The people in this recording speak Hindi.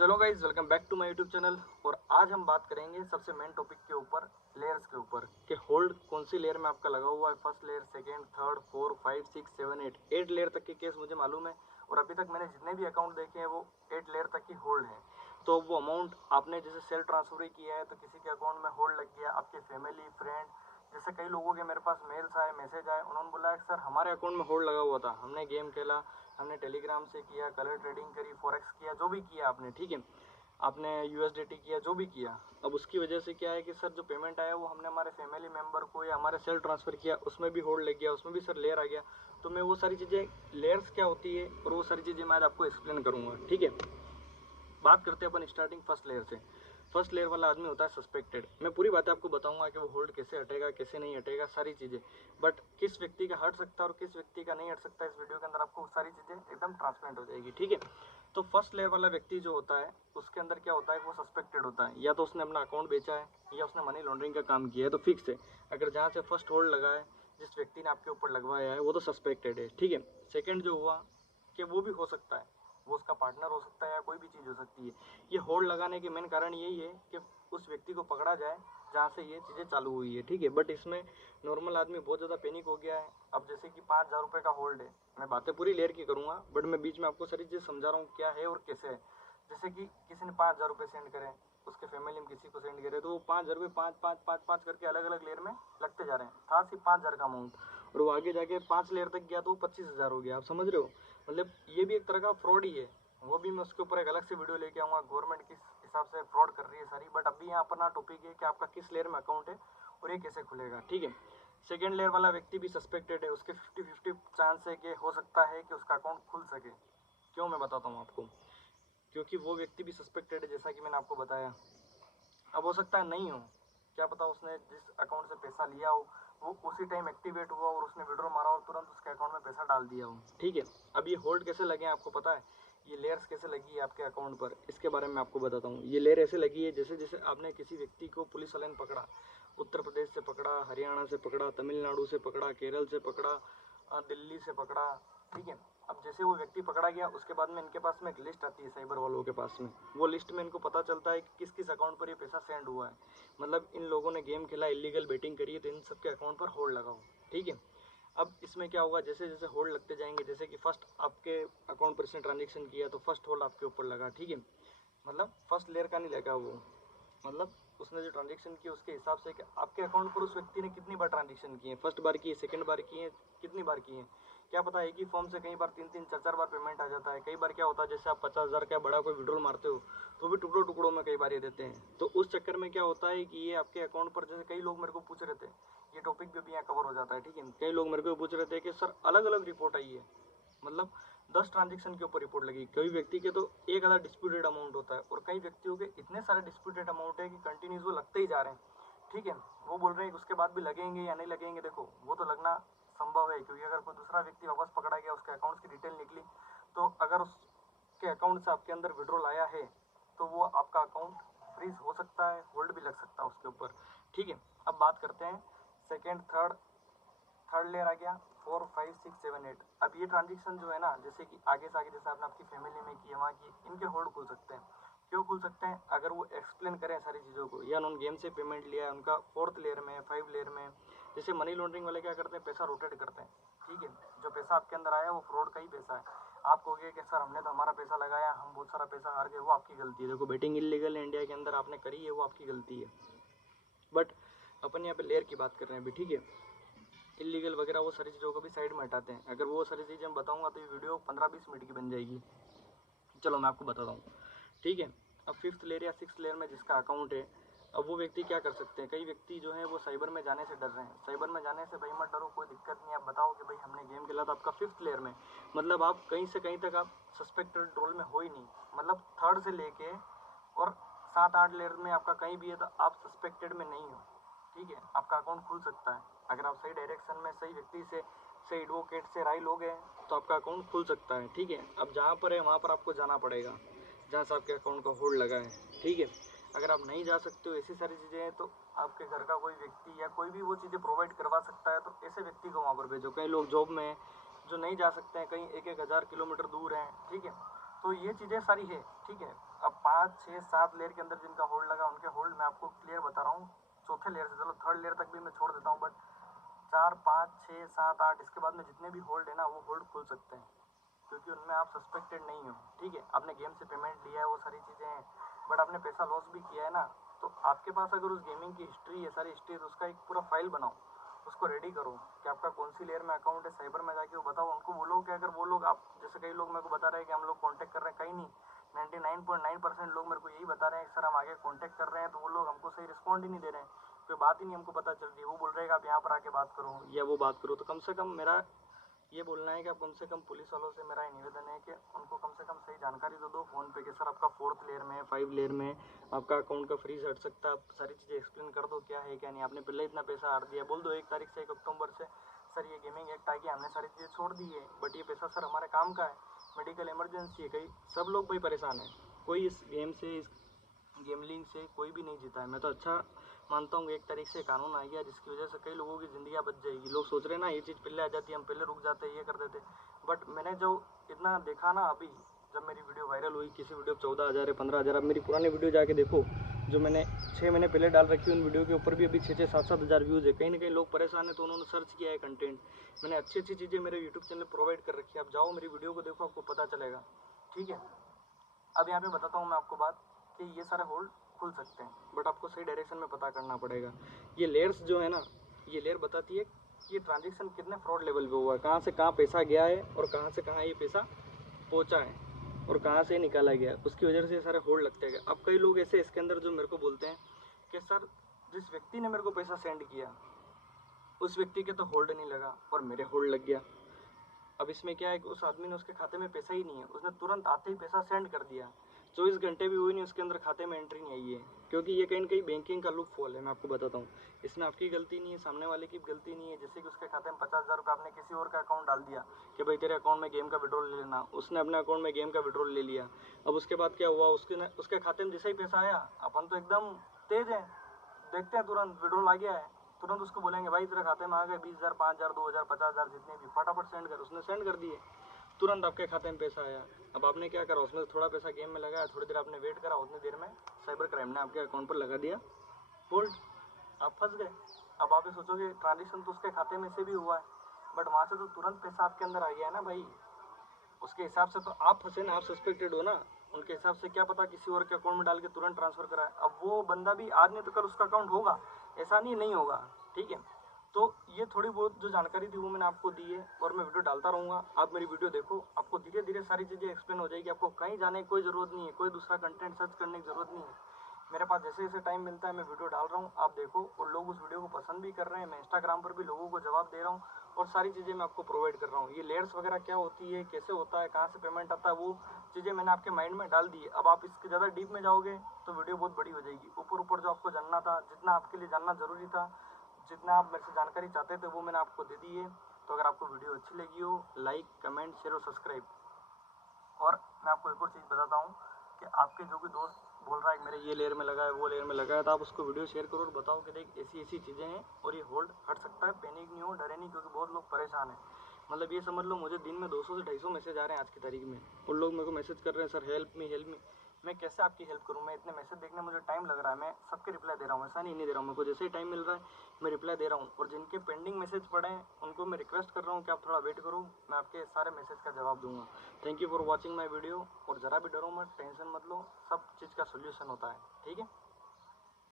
चलो guys, welcome back to my YouTube channel. और आज हम बात करेंगे सबसे मेन टॉपिक के ऊपर, लेयर्स के ऊपर, कि होल्ड कौन सी लेयर में आपका लगा हुआ है। First layer, second, third, 4, 5, 6, 7, 8 layer तक के केस मुझे मालूम है। और अभी तक मैंने जितने भी अकाउंट देखे हैं वो 8 लेयर तक की होल्ड है। तो वो अमाउंट आपने जैसे सेल ट्रांसफर ही किया है तो किसी के अकाउंट में होल्ड लग गया, आपके फैमिली फ्रेंड, जैसे कई लोगों के मेरे पास मेल्स आए, मैसेज आए, उन्होंने बोला कि सर हमारे अकाउंट में होल्ड लगा हुआ था, हमने गेम खेला, हमने टेलीग्राम से किया, कलर ट्रेडिंग करी, फॉरेक्स किया, जो भी किया आपने, ठीक है, आपने यूएसडीटी किया, जो भी किया, अब उसकी वजह से क्या है कि सर जो पेमेंट आया वो हमने हमारे फैमिली मेम्बर को या हमारे सेल ट्रांसफ़र किया, उसमें भी होल्ड लग गया, उसमें भी सर लेयर आ गया। तो मैं वो सारी चीज़ें, लेयर्स क्या होती है और वो सारी चीज़ें मैं आज आपको एक्सप्लेन करूँगा, ठीक है। बात करते हैं अपन स्टार्टिंग फर्स्ट लेयर से। फर्स्ट लेयर वाला आदमी होता है सस्पेक्टेड। मैं पूरी बातें आपको बताऊंगा कि वो होल्ड कैसे हटेगा, कैसे नहीं हटेगा, सारी चीज़ें। बट किस व्यक्ति का हट सकता है और किस व्यक्ति का नहीं हट सकता, इस वीडियो के अंदर आपको सारी चीज़ें एकदम ट्रांसपेरेंट हो जाएगी, ठीक है। तो फर्स्ट लेयर वाला व्यक्ति जो होता है उसके अंदर क्या होता है, वो सस्पेक्टेड होता है, या तो उसने अपना अकाउंट बेचा है या उसने मनी लॉन्ड्रिंग का काम किया है, तो फिक्स है। अगर जहाँ से फर्स्ट होल्ड लगा है, जिस व्यक्ति ने आपके ऊपर लगवाया है, वो तो सस्पेक्टेड है, ठीक है। सेकेंड जो हुआ कि वो भी हो सकता है, वो उसका पार्टनर हो सकता है या कोई भी चीज़ हो सकती है। ये होल्ड लगाने के मेन कारण यही है कि उस व्यक्ति को पकड़ा जाए जहाँ से ये चीज़ें चालू हुई है, ठीक है। बट इसमें नॉर्मल आदमी बहुत ज़्यादा पैनिक हो गया है। अब जैसे कि 5,000 रुपये का होल्ड है, मैं बातें पूरी लेयर की करूँगा बट मैं बीच में आपको सारी चीज़ समझा रहा हूँ क्या है और कैसे है। जैसे कि किसी ने 5,000 रुपये सेंड करें, उसके फैमिली में किसी को सेंड करे, तो वो 5,000 रुपये 5 करके अलग अलग लेयर में लगते जा रहे हैं। था सिर्फ 5,000 का अमाउंट, और वो आगे जाके 5 लेयर तक गया तो वो 25,000 हो गया। आप समझ रहे हो, मतलब ये भी एक तरह का फ्रॉड ही है। वो भी मैं उसके ऊपर एक अलग से वीडियो लेके आऊँगा, गवर्नमेंट किस हिसाब से फ्रॉड कर रही है सारी। बट अभी यहाँ अपना टॉपिक है कि आपका किस लेयर में अकाउंट है और ये कैसे खुलेगा, ठीक है। सेकेंड लेयर वाला व्यक्ति भी सस्पेक्टेड है, उसके 50-50 चांस है कि हो सकता है कि उसका अकाउंट खुल सके। क्यों, मैं बताता हूँ आपको। क्योंकि वो व्यक्ति भी सस्पेक्टेड है, जैसा कि मैंने आपको बताया। अब हो सकता है नहीं हो, क्या पता उसने जिस अकाउंट से पैसा लिया हो वो उसी टाइम एक्टिवेट हुआ और उसने विड्रॉ मारा और तुरंत उसके अकाउंट में पैसा डाल दिया हो, ठीक है। अब ये होल्ड कैसे लगे हैं आपको पता है, ये लेयर्स कैसे लगी है आपके अकाउंट पर, इसके बारे में आपको बताता हूँ। ये लेयर ऐसे लगी है जैसे जैसे आपने किसी व्यक्ति को पुलिस वाले ने पकड़ा, उत्तर प्रदेश से पकड़ा, हरियाणा से पकड़ा, तमिलनाडु से पकड़ा, केरल से पकड़ा, दिल्ली से पकड़ा, ठीक है। अब जैसे वो व्यक्ति पकड़ा गया उसके बाद में इनके पास में एक लिस्ट आती है साइबर वालों के पास में। वो लिस्ट में इनको पता चलता है कि किस किस अकाउंट पर ये पैसा सेंड हुआ है। मतलब इन लोगों ने गेम खेला, इलीगल बेटिंग करी है, तो इन सबके अकाउंट पर होल्ड लगा हो, ठीक है। अब इसमें क्या होगा, जैसे जैसे होल्ड लगते जाएंगे, जैसे कि फर्स्ट आपके अकाउंट पर इसने ट्रांजेक्शन किया तो फर्स्ट होल्ड आपके ऊपर लगा, ठीक है। मतलब फर्स्ट लेयर का नहीं लगा वो, मतलब उसने जो ट्रांजेक्शन की उसके हिसाब से कि आपके अकाउंट पर उस व्यक्ति ने कितनी बार ट्रांजेक्शन किए, फर्स्ट बार किए, सेकंड बार किए, कितनी बार किए। क्या पता एक ही फॉर्म से कई बार 3-3, 4-4 बार पेमेंट आ जाता है। कई बार क्या होता है, जैसे आप 50,000 का बड़ा कोई विड्रॉल मारते हो तो भी टुकड़ों टुकड़ों में कई बार ये देते हैं। तो उस चक्कर में क्या होता है कि ये आपके अकाउंट पर, जैसे कई लोग मेरे को पूछ रहे थे, ये टॉपिक भी अभी यहाँ कवर हो जाता है, ठीक है। कई लोग मेरे को पूछ रहे थे कि सर अलग अलग रिपोर्ट आई है, मतलब 10 ट्रांजेक्शन के ऊपर रिपोर्ट लगी। कई व्यक्ति के तो 1,000 डिस्प्यूटेड अमाउंट होता है और कई व्यक्तियों के इतने सारे डिस्प्यूटेड अमाउंट है कि कंटिन्यूस वो लगते ही जा रहे हैं, ठीक है। वो बोल रहे हैं कि उसके बाद भी लगेंगे या नहीं लगेंगे। देखो वो तो लगना संभव है, क्योंकि अगर कोई दूसरा व्यक्ति वापस पकड़ा गया, उसके अकाउंट्स की डिटेल निकली, तो अगर उसके अकाउंट से आपके अंदर विड्रॉल आया है तो वो आपका अकाउंट फ्रीज हो सकता है, होल्ड भी लग सकता है उसके ऊपर, ठीक है। अब बात करते हैं सेकेंड, थर्ड लेयर आ गया, 4, 5, 6, 7, 8। अब ये ट्रांजेक्शन जो है ना, जैसे कि आगे से आगे, जैसे आपने आपकी फैमिली में की, वहाँ की, इनके होल्ड खुल सकते हैं। क्यों खुल सकते हैं, अगर वो एक्सप्लेन करें सारी चीज़ों को, या उन्होंने गेम से पेमेंट लिया है, उनका 4th लेयर में, 5 लेयर में। जैसे मनी लॉन्ड्रिंग वाले क्या करते हैं, पैसा रोटेट करते हैं, ठीक है। जो पैसा आपके अंदर आया वो फ्रॉड का ही पैसा है। आप कहोगे कि सर हमने तो हमारा पैसा लगाया, हम बहुत सारा पैसा हार गए, वो आपकी गलती है। देखो बेटिंग इलीगल है इंडिया के अंदर, आपने करी है, वो आपकी गलती है। बट अपन यहाँ पे लेयर की बात कर रहे हैं अभी, ठीक है। इलीगल वगैरह वो सारी चीज़ों को भी साइड में हटाते हैं। अगर वो सारी चीज़ें मैं बताऊंगा तो ये वीडियो 15-20 मिनट की बन जाएगी। चलो मैं आपको बताता हूँ, ठीक है। अब 5th लेयर या 6th लेयर में जिसका अकाउंट है, अब वो व्यक्ति क्या कर सकते हैं, कई व्यक्ति जो है वो साइबर में जाने से डर रहे हैं। साइबर में जाने से भाई मत डरो, कोई दिक्कत नहीं। आप बताओ कि भाई हमने गेम खेला था आपका 5th लेयर में, मतलब आप कहीं से कहीं तक आप सस्पेक्टेड रोल में हो ही नहीं, मतलब थर्ड से लेके और 7-8 लेयर में आपका कहीं भी है तो आप सस्पेक्टेड में नहीं हो, ठीक है। आपका अकाउंट खुल सकता है अगर आप सही डायरेक्शन में, सही व्यक्ति से, सही एडवोकेट से राय लोगे तो आपका अकाउंट खुल सकता है, ठीक है। अब जहाँ पर है वहाँ पर आपको जाना पड़ेगा जहाँ से आपके अकाउंट का होल्ड लगा है, ठीक है। अगर आप नहीं जा सकते हो, ऐसी सारी चीज़ें हैं, तो आपके घर का कोई व्यक्ति या कोई भी वो चीज़ें प्रोवाइड करवा सकता है, तो ऐसे व्यक्ति को वहाँ पर भेजो। कई लोग जॉब में हैं जो नहीं जा सकते हैं, कहीं 1-1 हज़ार किलोमीटर दूर हैं, ठीक है। तो ये चीज़ें सारी है, ठीक है। अब 5 6 7 लेयर के अंदर जिनका होल्ड लगा उनके होल्ड मैं आपको क्लियर बता रहा हूँ। चौथे लेयर से, चलो थर्ड लेयर तक भी मैं छोड़ देता हूँ, बट 4 5 6 7 8 इसके बाद में जितने भी होल्ड है ना वो होल्ड खुल सकते हैं, क्योंकि उनमें आप सस्पेक्टेड नहीं हो, ठीक है। आपने गेम से पेमेंट लिया है, वो सारी चीज़ें हैं, बट आपने पैसा लॉस भी किया है ना, तो आपके पास अगर उस गेमिंग की हिस्ट्री है, सारी हिस्ट्री है, तो उसका एक पूरा फाइल बनाओ, उसको रेडी करो कि आपका कौन सी लेयर में अकाउंट है, साइबर में जाके वो बताओ उनको, बोलो कि अगर वो लोग आप जैसे कई लोग मेरे को बता रहे हैं कि हम लोग कॉन्टैक्ट कर रहे हैं, कहीं नहीं, 99.9% लोग मेरे को यही बता रहे हैं कि सर हम आगे कॉन्टैक्ट कर रहे हैं, तो वो लोग हमको सही रिस्पॉन्ड ही नहीं दे रहे हैं, कोई बात ही नहीं हमको पता चल रही है। वो बोल रहे हैं कि आप यहाँ पर आके बात करो या वो बात करो। तो कम से कम मेरा ये बोलना है कि आप कम से कम पुलिस वालों से मेरा ये निवेदन है कि उनको कम से कम सही जानकारी तो दो फ़ोन पे कि सर आपका 4th लेयर में 5 लेयर में आपका अकाउंट का फ्रीज हट सकता है। आप सारी चीज़ें एक्सप्लेन कर दो क्या है क्या नहीं। आपने पहले इतना पैसा हट दिया, बोल दो 1 तारीख से 1 अक्टूबर से सर ये गेमिंग एक्ट आ गया, हमने सारी चीज़ें छोड़ दी है, बट ये पैसा सर हमारे काम का है, मेडिकल इमरजेंसी है। कई सब लोग भाई परेशान है, कोई इस गेम से इस गेमलिंग से कोई भी नहीं जीता है। मैं तो अच्छा मानता हूँ 1 तारीख से कानून आ गया जिसकी वजह से कई लोगों की ज़िंदगी बच जाएगी। लोग सोच रहे हैं ना ये चीज़ पहले आ जाती, हम पहले रुक जाते, ये कर देते, बट मैंने जो इतना देखा ना अभी, जब मेरी वीडियो वायरल हुई, किसी वीडियो पे 14,000 है 15,000, अब मेरी पुरानी वीडियो जाके देखो जो मैंने 6 महीने पहले डाल रखी है, उन वीडियो के ऊपर भी अभी 6 7 हज़ार व्यूज़ है। कहीं ना कहीं लोग परेशान है तो उन्होंने सर्च किया है कंटेंट। मैंने अच्छी अच्छी चीज़ें मेरे यूट्यूब चैनल प्रोवाइड कर रखी है, आप जाओ मेरी वीडियो को देखो, आपको पता चलेगा, ठीक है। अब यहाँ पे बताता हूँ मैं आपको बात कि ये सारे होल्ड खुल सकते हैं, बट आपको सही डायरेक्शन में पता करना पड़ेगा। ये लेयर्स जो है ना, ये लेयर बताती है कि ये ट्रांजेक्शन कितने फ्रॉड लेवल पे हुआ है, कहाँ से कहाँ पैसा गया है और कहाँ से कहाँ ये पैसा पहुँचा है और कहाँ से निकाला गया, उसकी वजह से ये सारे होल्ड लगते हैं। अब कई लोग ऐसे इसके अंदर जो मेरे को बोलते हैं कि सर जिस व्यक्ति ने मेरे को पैसा सेंड किया उस व्यक्ति के तो होल्ड नहीं लगा और मेरे होल्ड लग गया। अब इसमें क्या है कि उस आदमी ने, उसके खाते में पैसा ही नहीं है, उसने तुरंत आते ही पैसा सेंड कर दिया, 24 घंटे भी हुई नहीं उसके अंदर खाते में एंट्री नहीं आई है, क्योंकि ये कहीं ना कहीं बैंकिंग का लूप फॉल है। मैं आपको बताता हूँ, इसमें आपकी गलती नहीं है, सामने वाले की भी गलती नहीं है। जैसे कि उसके खाते में 50,000 रुपये आपने किसी और का अकाउंट डाल दिया कि भाई तेरे अकाउंट में गेम का विड्रॉल ले लेना, उसने अपने अकाउंट में गेम का विड्रॉल ले लिया। अब उसके बाद क्या हुआ, उसके खाते में जैसे ही पैसा आया, अपन तो एकदम तेज है, देखते हैं तुरंत विड्रॉल आ गया है, तुरंत उसको बोलेंगे भाई तेरे खाते में आ गए 20,000 5,000 2,000 50,000 जितने भी, फटाफट सेंड कर। उसने सेंड कर दिए, तुरंत आपके खाते में पैसा आया। अब आपने क्या करा, उसमें थोड़ा पैसा गेम में लगाया, थोड़ी देर आपने वेट करा, उतनी देर में साइबर क्राइम ने आपके अकाउंट पर लगा दिया होल्ड, आप फंस गए। अब आप ये सोचोगे ट्रांजेक्शन तो उसके खाते में से भी हुआ है, बट वहाँ से तो तुरंत पैसा आपके अंदर आ गया है ना भाई, उसके हिसाब से तो आप फंसे ना, आप सस्पेक्टेड हो ना। उनके हिसाब से क्या पता किसी और के अकाउंट में डाल के तुरंत ट्रांसफर कराए। अब वो बंदा भी आज नहीं तो कल उसका अकाउंट होगा, ऐसा नहीं होगा, ठीक है। तो ये थोड़ी बहुत जो जानकारी थी वो मैंने आपको दी है और मैं वीडियो डालता रहूँगा। आप मेरी वीडियो देखो, आपको धीरे धीरे सारी चीज़ें एक्सप्लेन हो जाएगी, आपको कहीं जाने की कोई ज़रूरत नहीं है, कोई दूसरा कंटेंट सर्च करने की ज़रूरत नहीं है। मेरे पास जैसे जैसे टाइम मिलता है मैं वीडियो डाल रहा हूँ, आप देखो, और लोग उस वीडियो को पसंद भी कर रहे हैं। मैं इंस्टाग्राम पर भी लोगों को जवाब दे रहा हूँ और सारी चीज़ें मैं आपको प्रोवाइड कर रहा हूँ। ये लेयर्स वगैरह क्या होती है, कैसे होता है, कहाँ से पेमेंट आता है, वो चीज़ें मैंने आपके माइंड में डाल दी है। अब आप इसके ज़्यादा डीप में जाओगे तो वीडियो बहुत बड़ी हो जाएगी। ऊपर ऊपर जो आपको जानना था, जितना आपके लिए जानना ज़रूरी था, जितना आप मेरे से जानकारी चाहते थे, वो मैंने आपको दे दी है। तो अगर आपको वीडियो अच्छी लगी हो, लाइक कमेंट शेयर और सब्सक्राइब। और मैं आपको एक और चीज़ बताता हूँ कि आपके जो भी दोस्त बोल रहा है कि मेरे ये लेयर में लगा है वो लेयर में लगा है, तो आप उसको वीडियो शेयर करो और बताओ कि देख ऐसी ऐसी चीज़ें हैं और ये होल्ड हट सकता है, पैनिक नहीं हो, डरे नहीं, क्योंकि बहुत लोग परेशान हैं। मतलब ये समझ लो मुझे दिन में 200 से 250 मैसेज आ रहे हैं आज की तारीख में, और लोग मेरे को मैसेज कर रहे हैं sir help me help me. मैं कैसे आपकी हेल्प करूँ, मैं इतने मैसेज देखने मुझे टाइम लग रहा है, मैं सबके रिप्लाई दे रहा हूँ, ऐसा नहीं दे रहा हूँ, मेरे को जैसे ही टाइम मिल रहा है मैं रिप्लाई दे रहा हूँ। और जिनके पेंडिंग मैसेज पड़े हैं उनको मैं रिक्वेस्ट कर रहा हूँ कि आप थोड़ा वेट करो, मैं आपके सारे मैसेज का जवाब दूंगा। Thank you for watching my video. और ज़रा भी डरो मत, टेंशन मत लो, सब चीज़ का सोल्यूशन होता है, ठीक है।